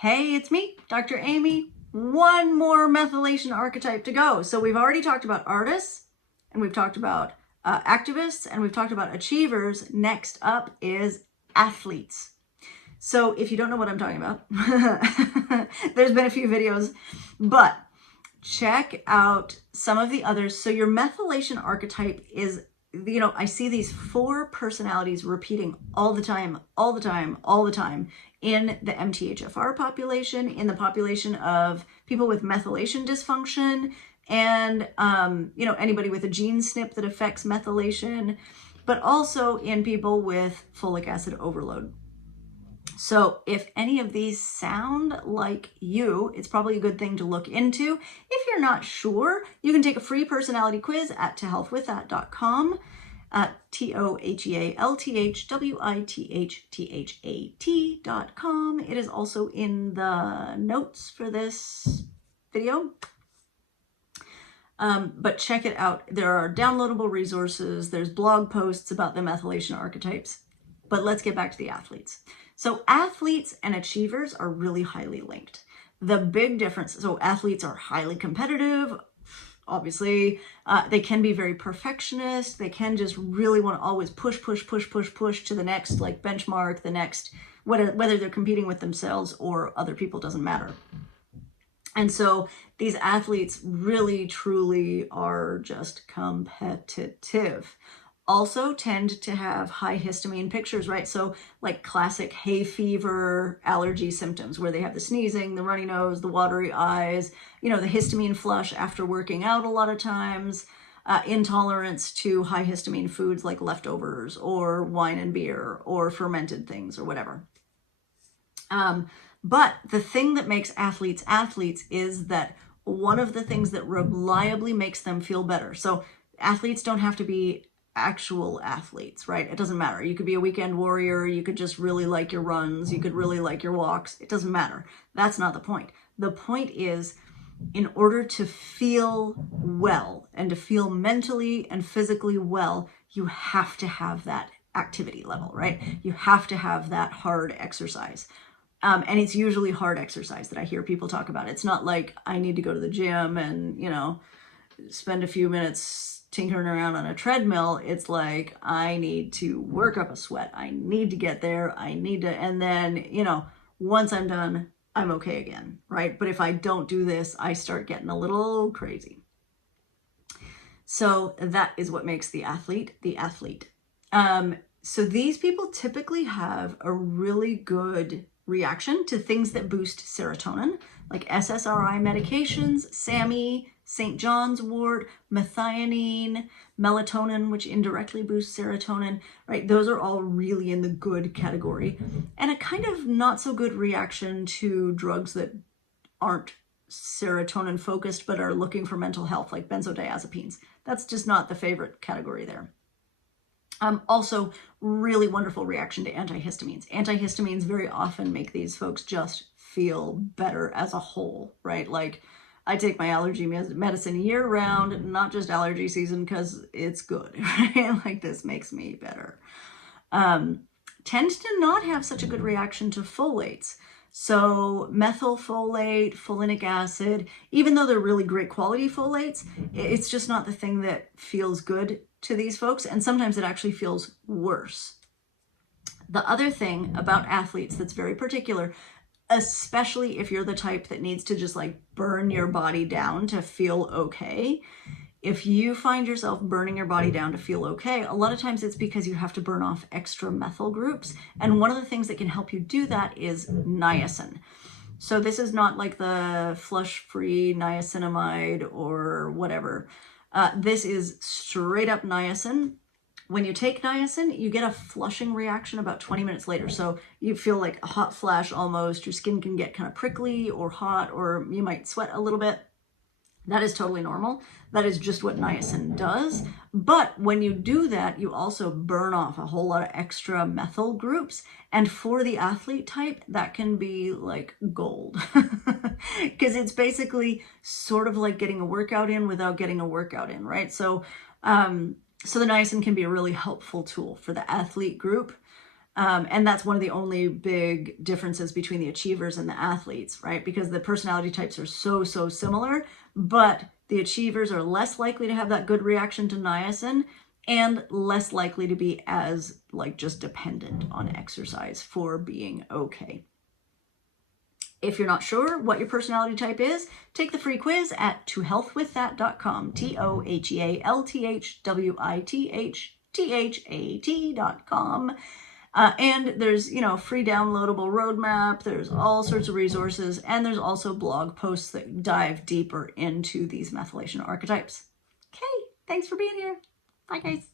Hey, it's me, Dr. Amy. One more methylation archetype to go. So we've already talked about artists, and we've talked about activists, and we've talked about achievers. Next up is athletes. So if you don't know what I'm talking about, there's been a few videos, but check out some of the others. So your methylation archetype is, I see these 4 personalities repeating all the time in the MTHFR population, in the population of people with methylation dysfunction, and anybody with a gene SNP that affects methylation, but also in people with folic acid overload. So if any of these sound like you, it's probably a good thing to look into. If you're not sure, you can take a free personality quiz at tohealthwiththat.com, tohealthwiththat.com. It is also in the notes for this video. But check it out. There are downloadable resources. There's blog posts about the methylation archetypes. But let's get back to the athletes. So athletes and achievers are really highly linked. The big difference, so athletes are highly competitive, obviously. They can be very perfectionist. They can just really want to always push to the next like benchmark, the next, whether they're competing with themselves or other people, doesn't matter. And so these athletes really, truly are just competitive. Also tend to have high histamine pictures, right? So like classic hay fever allergy symptoms where they have the sneezing, the runny nose, the watery eyes, the histamine flush after working out a lot of times, intolerance to high histamine foods like leftovers or wine and beer or fermented things or whatever. But the thing that makes athletes athletes is that one of the things that reliably makes them feel better. So athletes don't have to be actual athletes, right? It doesn't matter. You could be a weekend warrior. You could just really like your runs. You could really like your walks. It doesn't matter. That's not the point. The point is, in order to feel well and to feel mentally and physically well, you have to have that activity level, right? You have to have that hard exercise. And it's usually hard exercise that I hear people talk about. It's not like I need to go to the gym and, spend a few minutes tinkering around on a treadmill. It's like, I need to work up a sweat. I need to get there. And then, once I'm done, I'm okay again, right? But if I don't do this, I start getting a little crazy. So that is what makes the athlete the athlete. So these people typically have a really good reaction to things that boost serotonin, like SSRI medications, SAMe, St. John's wort, methionine, melatonin, which indirectly boosts serotonin, right? Those are all really in the good category. And a kind of not so good reaction to drugs that aren't serotonin focused, but are looking for mental health, like benzodiazepines. That's just not the favorite category there. Also, really wonderful reaction to antihistamines. Antihistamines very often make these folks just feel better as a whole, right? Like, I take my allergy medicine year round, not just allergy season, because it's good, right? Like, this makes me better. Tend to not have such a good reaction to folates. So methylfolate, folinic acid, even though they're really great quality folates, it's just not the thing that feels good to these folks. And sometimes it actually feels worse. The other thing about athletes that's very particular, especially if you're the type that needs to just like burn your body down to feel okay. If you find yourself burning your body down to feel okay, a lot of times it's because you have to burn off extra methyl groups. And one of the things that can help you do that is niacin. So this is not like the flush-free niacinamide or whatever. This is straight up niacin. When you take niacin, you get a flushing reaction about 20 minutes later. So you feel like a hot flash almost. Your skin can get kind of prickly or hot, or you might sweat a little bit. That is totally normal. That is just what niacin does. But when you do that, you also burn off a whole lot of extra methyl groups. And for the athlete type, that can be like gold. Because it's basically sort of like getting a workout in without getting a workout in, right? So the niacin can be a really helpful tool for the athlete group. And that's one of the only big differences between the achievers and the athletes, right? Because the personality types are so similar, but the achievers are less likely to have that good reaction to niacin and less likely to be as like just dependent on exercise for being okay. If you're not sure what your personality type is, take the free quiz at tohealthwiththat.com, tohealthwithathat.com. And there's, free downloadable roadmap, there's all sorts of resources, and there's also blog posts that dive deeper into these methylation archetypes. Okay, thanks for being here. Bye, guys.